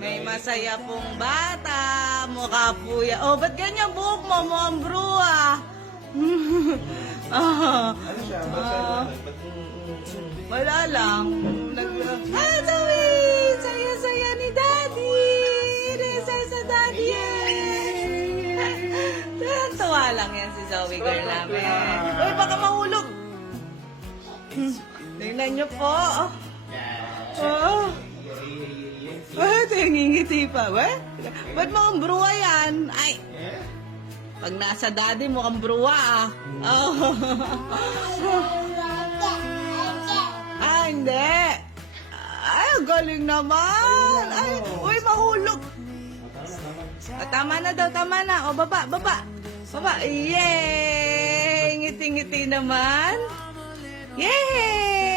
May masaya pong bata. Mukha po yan. Oh, ba't ganyan buhok mo? Mukhang bruha. Ah, Ano siya? Ba't siya? wala lang. Zoe! Saya-saya ni Daddy! Saya sa Daddy! Tuwa lang yan si Zoe girl namin. Uy, baka mahulog! Tingnan niyo po. Oh. Oh, tingingiti pa. Ba't mukhang bruha yan? Ay! Pag nasa Daddy, mukhang bruha ah. Oh. Ah, hindi. Ay, galing naman. Ay, uy, mahulog. Ah, tama na daw, tama na. O, baba, baba. Baba. Yay! Ngiti-ngiti naman. Yay!